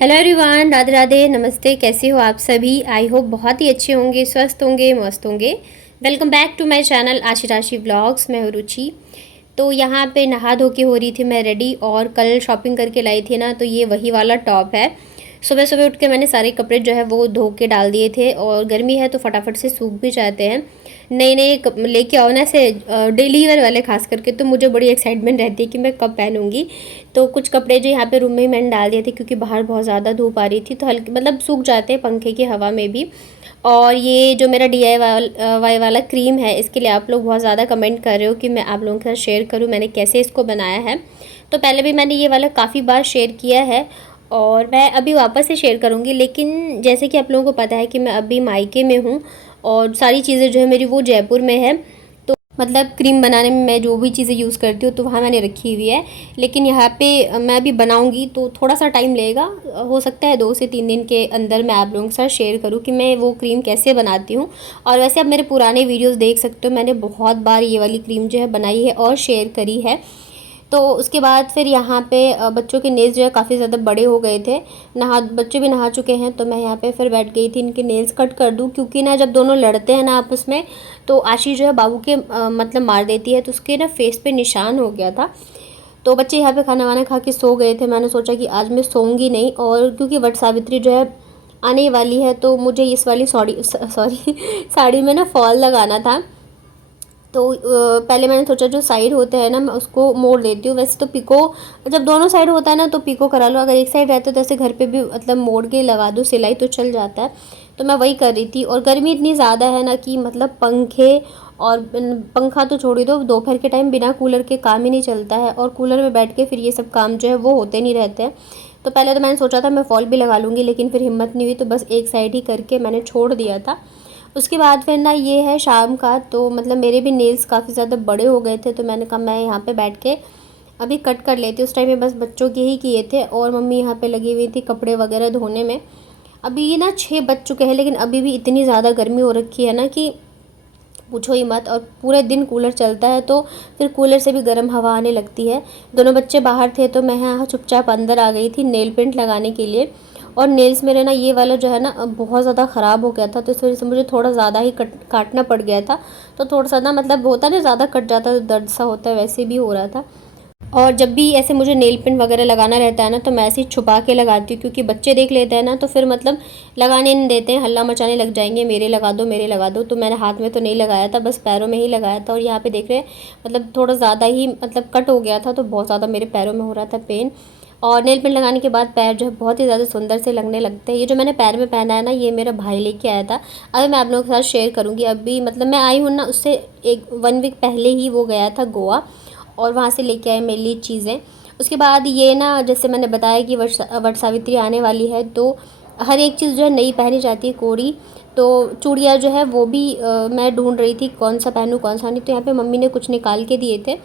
Hello everyone, Radhe Radhe, नमस्ते। कैसे हो आप सभी? आई होप बहुत ही अच्छे होंगे, स्वस्थ होंगे, मस्त होंगे। Welcome back to my channel Ashi Rashi vlogs. मैं हूँ रुचि। तो यहाँ पे नहा धो के हो रही थी मैं रेडी, और कल शॉपिंग करके लाई थी ना, तो ये वही वाला टॉप है। सुबह सुबह उठ के मैंने सारे कपड़े जो है वो धो के डाल दिए थे, और गर्मी है तो फटाफट से सूख भी जाते हैं। नए नए लेके आओ ना, ऐसे डेली वेयर वाले खास करके, तो मुझे बड़ी एक्साइटमेंट रहती है कि मैं कब पहनूंगी। तो कुछ कपड़े जो यहाँ पे रूम में ही मैंने डाल दिए थे, क्योंकि बाहर बहुत ज़्यादा धूप आ रही थी, तो हल्के मतलब सूख जाते हैं पंखे की हवा में भी। और ये जो मेरा DIY वाला क्रीम है, इसके लिए आप लोग बहुत ज़्यादा कमेंट कर रहे हो कि मैं आप लोगों के साथ शेयर करूँ मैंने कैसे इसको बनाया है। तो पहले भी मैंने ये वाला काफ़ी बार शेयर किया है, और मैं अभी वापस से शेयर करूँगी। लेकिन जैसे कि आप लोगों को पता है कि मैं अभी मायके में हूँ, और सारी चीज़ें जो है मेरी वो जयपुर में है। तो मतलब क्रीम बनाने में मैं जो भी चीज़ें यूज़ करती हूँ तो वहाँ मैंने रखी हुई है। लेकिन यहाँ पे मैं अभी बनाऊँगी तो थोड़ा सा टाइम लगेगा। हो सकता है 2 से 3 दिन के अंदर मैं आप लोगों के साथ शेयर करूँ कि मैं वो क्रीम कैसे बनाती हूँ। और वैसे आप मेरे पुराने वीडियोज़ देख सकते हो, मैंने बहुत बार ये वाली क्रीम जो है बनाई है और शेयर करी है। तो उसके बाद फिर यहाँ पे बच्चों के नेल्स जो है काफ़ी ज़्यादा बड़े हो गए थे। बच्चे भी नहा चुके हैं, तो मैं यहाँ पे फिर बैठ गई थी इनके नेल्स कट कर दूँ, क्योंकि ना जब दोनों लड़ते हैं ना आपस में, तो आशी जो है बाबू के मतलब मार देती है, तो उसके ना फेस पे निशान हो गया था। तो बच्चे यहाँ पे खाना वाना खा के सो गए थे। मैंने सोचा कि आज मैं सोऊंगी नहीं, और क्योंकि वट सावित्री जो है आने वाली है, तो मुझे इस वाली सॉरी साड़ी में ना फॉल लगाना था। तो पहले मैंने सोचा जो साइड होता है ना, मैं उसको मोड़ देती हूँ। वैसे तो पिको, जब दोनों साइड होता है ना तो पिको करा लो, अगर एक साइड रहता है तो ऐसे घर पे भी मतलब मोड़ के लगा दो सिलाई, तो चल जाता है। तो मैं वही कर रही थी। और गर्मी इतनी ज़्यादा है ना कि मतलब पंखे और पंखा तो छोड़ ही दो, दोपहर के टाइम बिना कूलर के काम ही नहीं चलता है, और कूलर में बैठ के फिर ये सब काम जो है वो होते नहीं रहते हैं। तो पहले तो मैंने सोचा था मैं फॉल भी लगा लूँगी, लेकिन फिर हिम्मत नहीं हुई, तो बस एक साइड ही करके मैंने छोड़ दिया था। उसके बाद फिर ना ये है शाम का, तो मतलब मेरे भी नेल्स काफ़ी ज़्यादा बड़े हो गए थे, तो मैंने कहा मैं यहाँ पे बैठ के अभी कट कर लेती हूँ। उस टाइम में बस बच्चों के ही किए थे, और मम्मी यहाँ पे लगी हुई थी कपड़े वगैरह धोने में। अभी ये ना 6 बज चुके हैं, लेकिन अभी भी इतनी ज़्यादा गर्मी हो रखी है ना कि पूछो ही मत। और पूरे दिन कूलर चलता है, तो फिर कूलर से भी गर्म हवा आने लगती है। दोनों बच्चे बाहर थे, तो मैं यहाँ चुपचाप अंदर आ गई थी नेल पेंट लगाने के लिए। और नेल्स मेरे ना ये वाला जो है ना बहुत ज़्यादा ख़राब हो गया था, तो इस वजह से मुझे थोड़ा ज़्यादा ही काटना पड़ गया था। तो थोड़ा सा ना मतलब होता है ना, ज़्यादा कट जाता है तो दर्द सा होता है, वैसे भी हो रहा था। और जब भी ऐसे मुझे नेल पेंट वगैरह लगाना रहता है ना, तो मैं ऐसे ही छुपा के लगाती हूँ, क्योंकि बच्चे देख लेते हैं ना तो फिर मतलब लगाने नहीं देते हैं, हल्ला मचाने लग जाएंगे, मेरे लगा दो मेरे लगा दो। तो मैंने हाथ में तो नहीं लगाया था, बस पैरों में ही लगाया था। और यहाँ पे देख रहे हैं मतलब थोड़ा ज़्यादा ही मतलब कट हो गया था, तो बहुत ज़्यादा मेरे पैरों में हो रहा था पेन। और नेल पेंट लगाने के बाद पैर जो है बहुत ही ज़्यादा सुंदर से लगने लगते हैं। ये जो मैंने पैर में पहना है ना, ये मेरा भाई लेके आया था। अभी मैं आप लोगों के साथ शेयर करूँगी। अभी मतलब मैं आई हूँ ना, उससे 1 वीक पहले ही वो गया था गोवा, और वहाँ से लेके आए मेरे लिए चीज़ें। उसके बाद ये ना, जैसे मैंने बताया कि वट सावित्री आने वाली है, तो हर एक चीज़ जो है नई पहनी जाती है, कोड़ी। तो चूड़ियाँ जो है वो भी मैं ढूंढ रही थी कौन सा पहनूँ कौन सा नहीं। तो यहाँ पे मम्मी ने कुछ निकाल के दिए थे।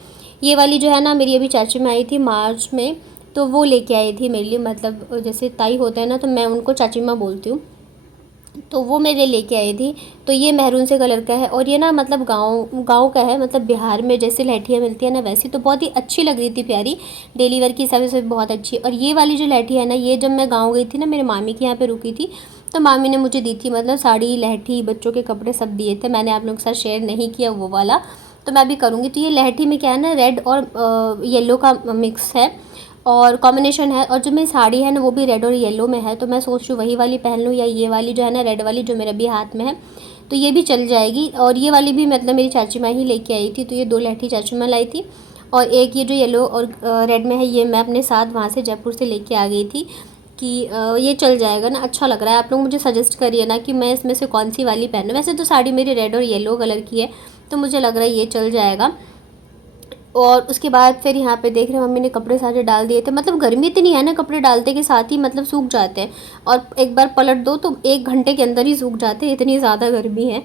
ये वाली जो है ना, मेरी अभी चाची में आई थी मार्च में, तो वो लेके आई थी मेरे लिए। मतलब जैसे ताई होते हैं ना, तो मैं उनको चाची माँ बोलती हूँ, तो वो मेरे लेके आई थी। तो ये मैरून से कलर का है, और ये ना मतलब गाँव गाँव का है। मतलब बिहार में जैसे लहठियाँ मिलती है ना, वैसी तो बहुत ही अच्छी लग रही थी, प्यारी, डेली वेयर की हिसाब से बहुत अच्छी। और ये वाली जो लहठी है ना, ये जब मैं गाँव गई थी ना, मेरे मामी के यहाँ पे रुकी थी, तो मामी ने मुझे दी थी। मतलब साड़ी, लहठी, बच्चों के कपड़े सब दिए थे। मैंने आप लोगों के साथ शेयर नहीं किया वो वाला, तो मैं भी करूँगी। तो ये लहठी में क्या है ना, रेड और येलो का मिक्स है और कॉम्बिनेशन है। और जो मेरी साड़ी है ना, वो भी रेड और येलो में है, तो मैं सोच रही हूँ वही वाली पहन लूँ, या ये वाली जो है ना रेड वाली, जो मेरे भी हाथ में है, तो ये भी चल जाएगी। और ये वाली भी मतलब मेरी चाची माँ ही लेके आई थी, तो ये 2 लहठी चाची माँ लाई थी। और एक ये जो येलो और रेड में है, ये मैं अपने साथ वहाँ से जयपुर से लेके आ गई थी कि ये चल जाएगा ना, अच्छा लग रहा है। आप लोग मुझे सजेस्ट करिए ना कि मैं इसमें से कौन सी वाली पहनूँ। वैसे तो साड़ी मेरी रेड और येलो कलर की है, तो मुझे लग रहा है ये चल जाएगा। और उसके बाद फिर यहाँ पे देख रहे हैं, मम्मी ने कपड़े सारे डाल दिए थे। मतलब गर्मी इतनी है ना, कपड़े डालते के साथ ही मतलब सूख जाते हैं, और एक बार पलट दो तो 1 घंटे के अंदर ही सूख जाते हैं, इतनी ज़्यादा गर्मी है।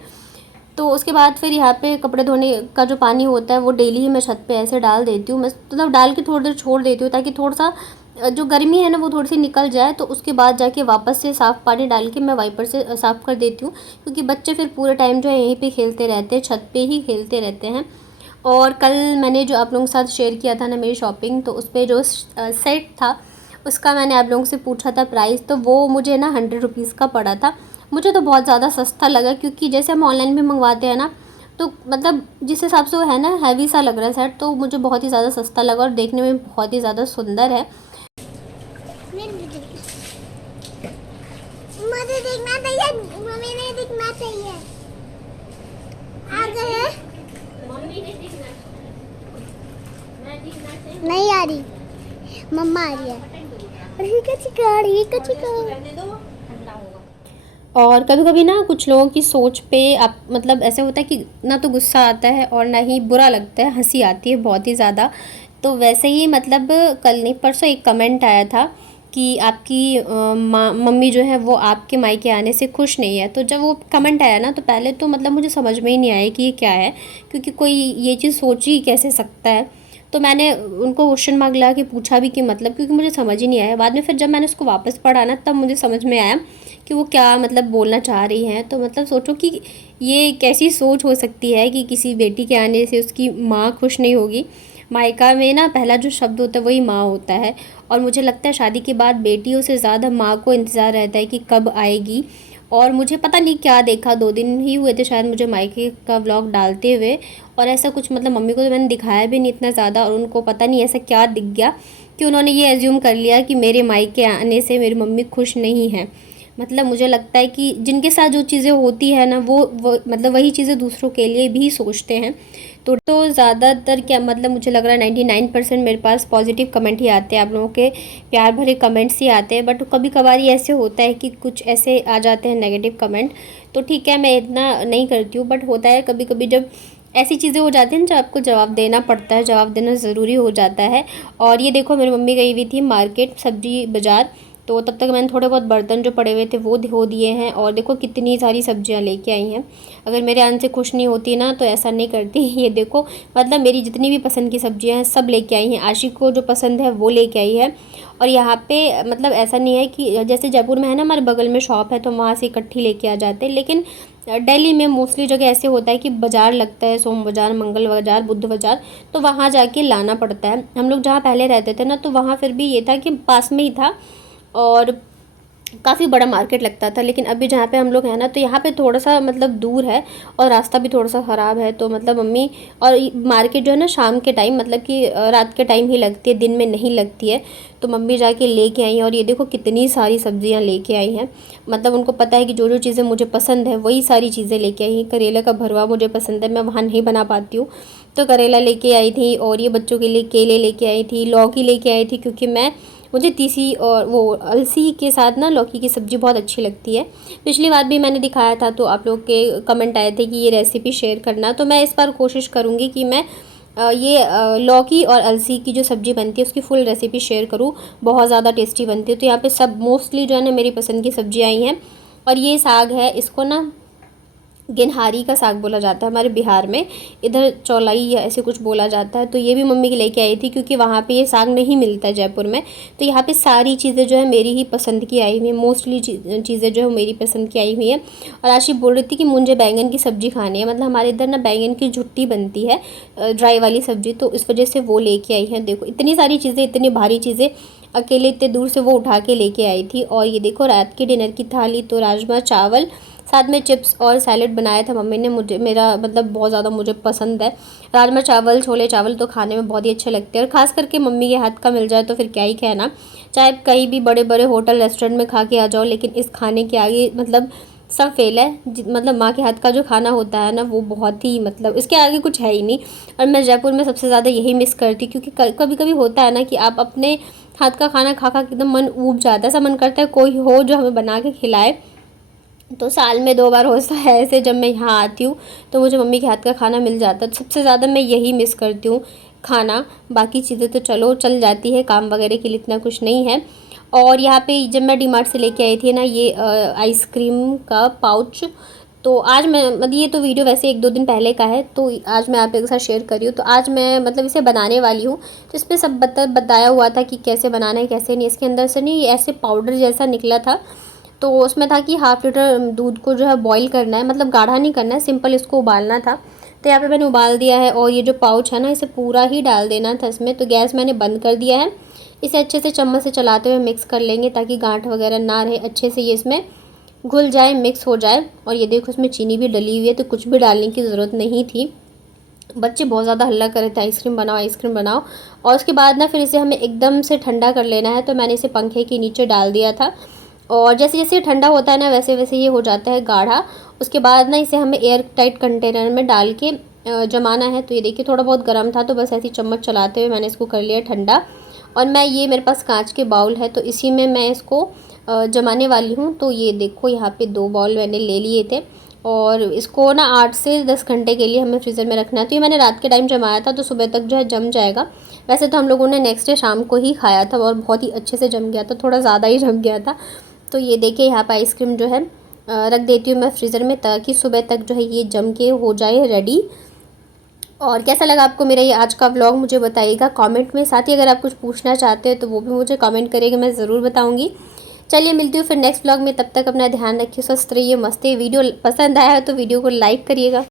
तो उसके बाद फिर यहाँ पे कपड़े धोने का जो पानी होता है, वो डेली ही मैं छत पे ऐसे डाल देती हूँ। मैं मतलब डाल के थोड़ी देर छोड़ देती हूँ, ताकि थोड़ा सा जो गर्मी है ना वो थोड़ी सी निकल जाए। तो उसके बाद जाके वापस से साफ़ पानी डाल के मैं वाइपर से साफ़ कर देती हूँ, क्योंकि बच्चे फिर पूरे टाइम जो है यहीं पे खेलते रहते हैं, छत पे ही खेलते रहते हैं। और कल मैंने जो आप लोगों के साथ शेयर किया था ना मेरी शॉपिंग, तो उस पर जो सेट था, उसका मैंने आप लोगों से पूछा था प्राइस, तो वो मुझे ना 100 रुपीज़ का पड़ा था। मुझे तो बहुत ज़्यादा सस्ता लगा, क्योंकि जैसे हम ऑनलाइन में मंगवाते हैं ना, तो मतलब जिस हिसाब से वो है ना हैवी सा लग रहा है सेट, तो मुझे बहुत ही ज़्यादा सस्ता लगा और देखने में बहुत ही ज़्यादा सुंदर है। मुझे देखना चाहिए, मम्मी ने देखना चाहिए। आ गए? नहीं आ रही, मम्मा आ रही है। और कभी कभी ना कुछ लोगों की सोच पे आप मतलब ऐसे होता है कि ना तो गुस्सा आता है और ना ही बुरा लगता है, हंसी आती है बहुत ही ज़्यादा। तो वैसे ही मतलब कल नहीं परसों एक कमेंट आया था कि आपकी मम्मी जो है वो आपके मायके आने से खुश नहीं है। तो जब वो कमेंट आया ना, तो पहले तो मतलब मुझे समझ में ही नहीं आया कि ये क्या है, क्योंकि कोई ये चीज़ सोच ही कैसे सकता है। तो मैंने उनको क्वेश्चन मार्क लगा के पूछा भी कि मतलब, क्योंकि मुझे समझ ही नहीं आया। बाद में फिर जब मैंने उसको वापस पढ़ा ना, तब मुझे समझ में आया कि वो क्या मतलब बोलना चाह रही हैं। तो मतलब सोचो कि ये कैसी सोच हो सकती है कि किसी बेटी के आने से उसकी माँ खुश नहीं होगी। मायका में ना पहला जो शब्द होता है वही माँ होता है, और मुझे लगता है शादी के बाद बेटियों से ज़्यादा माँ को इंतज़ार रहता है कि कब आएगी। और मुझे पता नहीं क्या देखा, 2 दिन ही हुए थे शायद मुझे मायके का व्लॉग डालते हुए, और ऐसा कुछ मतलब मम्मी को तो मैंने दिखाया भी नहीं इतना ज़्यादा, और उनको पता नहीं ऐसा क्या दिख गया कि उन्होंने ये एज्यूम कर लिया कि मेरे मायके आने से मेरी मम्मी खुश नहीं है। मतलब मुझे लगता है कि जिनके साथ जो चीज़ें होती है ना, वो मतलब वही चीज़ें दूसरों के लिए भी सोचते हैं। तो ज़्यादातर क्या मतलब मुझे लग रहा है 99% मेरे पास पॉजिटिव कमेंट ही आते हैं, आप लोगों के प्यार भरे कमेंट्स ही आते हैं। बट कभी कभार ही ऐसे होता है कि कुछ ऐसे आ जाते हैं नेगेटिव कमेंट, तो ठीक है मैं इतना नहीं करती हूँ। बट होता है कभी कभी जब ऐसी चीज़ें हो जाती हैं जब आपको जवाब देना पड़ता है, जवाब देना ज़रूरी हो जाता है। और ये देखो मेरी मम्मी गई हुई थी मार्केट सब्जी बाज़ार, तो तब तक मैंने थोड़े बहुत बर्तन जो पड़े हुए थे वो धो दिए हैं, और देखो कितनी सारी सब्जियां लेके आई हैं। अगर मेरे आने से खुश नहीं होती ना तो ऐसा नहीं करती। ये देखो मतलब मेरी जितनी भी पसंद की सब्जियां हैं सब लेके आई हैं, आशिक को जो पसंद है वो लेके आई है। और यहाँ पे मतलब ऐसा नहीं है कि जैसे जयपुर में है ना हमारे बगल में शॉप है तो वहाँ से इकट्ठी लेके आ जाते हैं, लेकिन दिल्ली में मोस्टली जगह ऐसे होता है कि बाज़ार लगता है, सोम बाज़ार, मंगल बाज़ार, बुध बाज़ार, तो वहाँ जाके लाना पड़ता है। हम लोग जहाँ पहले रहते थे ना तो वहाँ फिर भी ये था कि पास में ही था और काफ़ी बड़ा मार्केट लगता था। लेकिन अभी जहाँ पे हम लोग हैं ना तो यहाँ पे थोड़ा सा मतलब दूर है और रास्ता भी थोड़ा सा ख़राब है। तो मतलब मम्मी, और मार्केट जो है ना शाम के टाइम मतलब कि रात के टाइम ही लगती है, दिन में नहीं लगती है। तो मम्मी जाके लेके आई हैं, और ये देखो कितनी सारी सब्जियाँ लेके आई हैं। मतलब उनको पता है कि जो जो चीज़ें मुझे पसंद है वही सारी चीज़ें लेके आई हैं। करेला का भरवा मुझे पसंद है, मैं वहाँ नहीं बना पाती हूँ, तो करेला लेके आई थी। और ये बच्चों के लिए केले लेके आई थी, लौकी लेके आई थी, क्योंकि मुझे तीसी और वो अलसी के साथ ना लौकी की सब्ज़ी बहुत अच्छी लगती है। पिछली बार भी मैंने दिखाया था तो आप लोग के कमेंट आए थे कि ये रेसिपी शेयर करना, तो मैं इस बार कोशिश करूँगी कि मैं ये लौकी और अलसी की जो सब्ज़ी बनती है उसकी फुल रेसिपी शेयर करूँ। बहुत ज़्यादा टेस्टी बनती है। तो यहाँ पे सब मोस्टली जो है ना मेरी पसंद की सब्ज़ी आई हैं। और ये साग है, इसको ना गेनहारी का साग बोला जाता है हमारे बिहार में, इधर चौलाई या ऐसे कुछ बोला जाता है। तो ये भी मम्मी के लेके आई थी, क्योंकि वहाँ पे ये साग नहीं मिलता है जयपुर में। तो यहाँ पे सारी चीज़ें जो है मेरी ही पसंद की आई हुई हैं, मोस्टली चीज़ें जो है मेरी पसंद की आई हुई हैं। और आशी बोल रही थी कि मुझे बैंगन की सब्ज़ी खानी है, मतलब हमारे इधर ना बैंगन की झुट्टी बनती है, ड्राई वाली सब्ज़ी, तो इस वजह से वो लेके आई हैं। देखो इतनी सारी चीज़ें, इतनी भारी चीज़ें अकेले इतने दूर से वो उठा के लेके आई थी। और ये देखो रात की डिनर की थाली, तो राजमा चावल, साथ में चिप्स और सैलेड बनाया था मम्मी ने। मुझे मेरा मतलब बहुत ज़्यादा मुझे पसंद है राजमा चावल, छोले चावल, तो खाने में बहुत ही अच्छे लगते हैं। और ख़ास करके मम्मी के हाथ का मिल जाए तो फिर क्या ही कहना। चाहे कहीं भी बड़े बड़े होटल रेस्टोरेंट में खा के आ जाओ, लेकिन इस खाने के आगे मतलब सब फेल है। मतलब माँ के हाथ का जो खाना होता है ना वो बहुत ही मतलब इसके आगे कुछ है ही नहीं। और मैं जयपुर में सबसे ज़्यादा यही मिस करती, क्योंकि कभी कभी होता है ना कि आप अपने हाथ का खाना खा खा के एकदम मन ऊब जाता है, ऐसा मन करता है कोई हो जो हमें बना के खिलाए। तो साल में 2 बार होता है ऐसे, जब मैं यहाँ आती हूँ तो मुझे मम्मी के हाथ का खाना मिल जाता है। सबसे ज़्यादा मैं यही मिस करती हूँ खाना। बाकी चीज़ें तो चलो चल जाती है, काम वगैरह के लिए इतना कुछ नहीं है। और यहाँ पे जब मैं डीमार्ट से लेके आई थी ना ये आइसक्रीम का पाउच, तो आज मैं मतलब ये तो वीडियो वैसे 1-2 दिन पहले का है, तो आज मैं आप लोगों के साथ शेयर कर रही हूँ। तो आज मैं मतलब इसे बनाने वाली हूँ, तो इसमें सब बताया हुआ था कि कैसे बनाना है कैसे नहीं। इसके अंदर से नहीं ऐसे पाउडर जैसा निकला था, तो उसमें था कि 1/2 लीटर दूध को जो है बॉईल करना है, मतलब गाढ़ा नहीं करना है, सिंपल इसको उबालना था। तो यहाँ पे मैंने उबाल दिया है, और ये जो पाउच है ना इसे पूरा ही डाल देना था इसमें। तो गैस मैंने बंद कर दिया है, इसे अच्छे से चम्मच से चलाते हुए मिक्स कर लेंगे ताकि गांठ वगैरह ना रहे, अच्छे से ये इसमें घुल जाए, मिक्स हो जाए। और ये देखो इसमें चीनी भी डली हुई है, तो कुछ भी डालने की ज़रूरत नहीं थी। बच्चे बहुत ज़्यादा हल्ला कर रहे थे आइसक्रीम बनाओ आइसक्रीम बनाओ। और उसके बाद ना फिर इसे हमें एकदम से ठंडा कर लेना है, तो मैंने इसे पंखे के नीचे डाल दिया था। और जैसे जैसे ये ठंडा होता है ना वैसे वैसे ये हो जाता है गाढ़ा। उसके बाद ना इसे हमें एयर टाइट कंटेनर में डाल के जमाना है। तो ये देखिए थोड़ा बहुत गर्म था, तो बस ऐसी चम्मच चलाते हुए मैंने इसको कर लिया ठंडा। और मैं ये मेरे पास कांच के बाउल है, तो इसी में मैं इसको जमाने वाली हूँ। तो ये देखो यहाँ पे 2 बाउल मैंने ले लिए थे, और इसको ना 8 से 10 घंटे के लिए हमें फ्रीज़र में रखना है। तो ये मैंने रात के टाइम जमाया था, तो सुबह तक जो है जम जाएगा। वैसे तो हम लोगों ने नेक्स्ट डे शाम को ही खाया था और बहुत ही अच्छे से जम गया था, थोड़ा ज़्यादा ही जम गया था। तो ये देखिए यहाँ पर आइसक्रीम जो है रख देती हूँ मैं फ्रीज़र में, ताकि सुबह तक जो है ये जम के हो जाए रेडी। और कैसा लगा आपको मेरा ये आज का व्लॉग मुझे बताइएगा कमेंट में। साथ ही अगर आप कुछ पूछना चाहते हो तो वो भी मुझे कमेंट करिएगा, मैं ज़रूर बताऊँगी। चलिए मिलती हूँ फिर नेक्स्ट व्लॉग में, तब तक अपना ध्यान रखिए, स्वस्थ रहिए, मस्त रहिए। वीडियो पसंद आया है तो वीडियो को लाइक करिएगा।